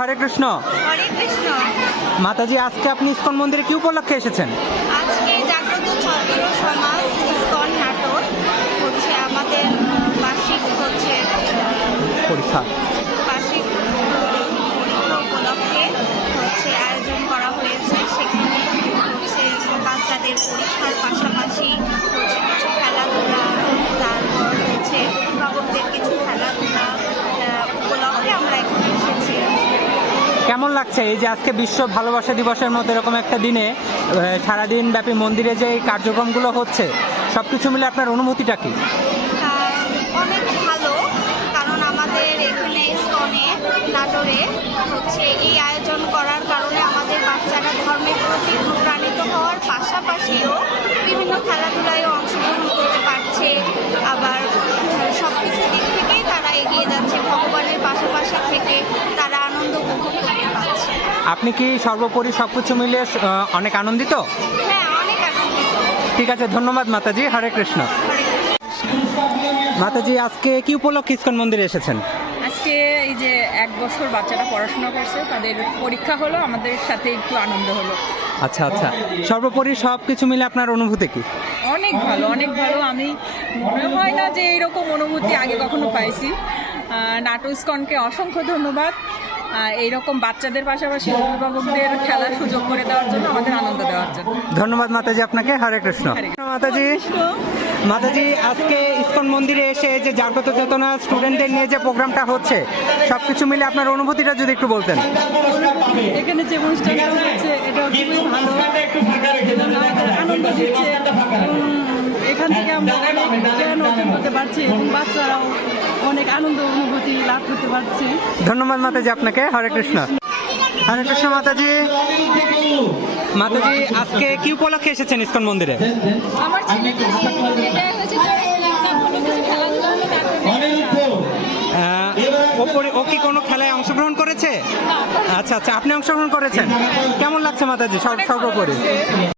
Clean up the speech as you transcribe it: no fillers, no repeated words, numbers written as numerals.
হরে কৃষ্ণ। হরে কৃষ্ণ। মাতাজি, আজকে আপনি ইসকন মন্দিরে কি উপলক্ষে এসেছেন? আজকে জাগ্রত ছাত্র সমাজ ইসকন নাটোর হচ্ছে আমাদের বার্ষিক পরীক্ষা বার্ষিক পরীক্ষা উপলক্ষে আয়োজন করা হয়েছে। সেখানে বাচ্চাদের পরীক্ষার পাশাপাশি কিছু খেলাধুলা, তারপর অভিভাবকদের কিছু খেলাধুলা উপলক্ষে আমরা এখানে এসেছি। কেমন লাগছে এই যে আজকে বিশ্ব ভালোবাসা দিবসের মতো এরকম একটা দিনে সারাদিন ব্যাপী মন্দিরে যে এই কার্যক্রমগুলো হচ্ছে, সবকিছু মিলে আপনার অনুভূতিটা কি? অনেক ভালো, কারণ আমাদের এখানে ইসকনে নাটোরে এই আয়োজন করার কারণে আমাদের বাচ্চারা ধর্মের প্রতি অনুপ্রাণিত হওয়ার পাশাপাশিও বিভিন্ন খেলাধুলায় অংশগ্রহণ করতে পারছে। আবার সব কিছু দিক থেকেই তারা এগিয়ে যাচ্ছে, ভগবানের পাশাপাশি থেকে তারা আনন্দ উপভোগ করতে পারছে। আপনি কি সর্বোপরি সবকিছু মিলিয়ে অনেক আনন্দিত? হ্যাঁ, অনেক আনন্দিত। ঠিক আছে, ধন্যবাদ মাতাজি। হরে কৃষ্ণ। মাতাজি, আজকে কি উপলক্ষে ইসকন মন্দিরে এসেছেন? আজকে এই যে 1 বছর বাচ্চারা পড়াশোনা করছে, তাদের পরীক্ষা হলো, আমাদের সাথে একটু আনন্দ হলো। আচ্ছা আচ্ছা, সর্বোপরি সব কিছু মিলে আপনার অনুভূতি কি? অনেক ভালো, অনেক ভালো। আমি মনে হয় না যে এইরকম অনুভূতি আগে কখনো পাইছি। নাটো ইসকনকে অসংখ্য ধন্যবাদ এইরকম বাচ্চাদের পাশাপাশি অভিভাবকদের খেলার সুযোগ করে দেওয়ার জন্য, আমাদের আনন্দ দেওয়ার জন্য। ধন্যবাদ মাতাজি আপনাকে। হরে কৃষ্ণ। মাতাজি, মাতাজি, আজকে ইসকন মন্দিরে এসে যে জাগ্রত চেতনা স্টুডেন্টদের নিয়ে যে প্রোগ্রামটা হচ্ছে, সবকিছু মিলে আপনার অনুভূতিটা যদি একটু বলতেন। এখানে যে অনুষ্ঠানটা হচ্ছে এটা খুবই ভালো এবং আমাদের আনন্দ দিচ্ছে। এখান থেকে আমরা অনেক জ্ঞান অর্জন করতে পারছি এবং বাচ্চারাও অনেক আনন্দ অনুভূতি লাভ করতে পারছে। ধন্যবাদ মাতাজি আপনাকে। হরে কৃষ্ণ। হরে কৃষ্ণ। মাতাজি, মাতাজি, আজকে কি উপলক্ষে এসেছেন ইসকন মন্দিরে? আমার ছেলেকে ইসকন মন্দিরে দেয়া হয়েছে এক্সাম হলো, কিছু খেলাধুলা হলো, ও কি কোনো খেলায় অংশগ্রহণ করেছে? আচ্ছা আচ্ছা, আপনি অংশগ্রহণ করেছেন। কেমন লাগছে মাতাজি সর্বোপরি?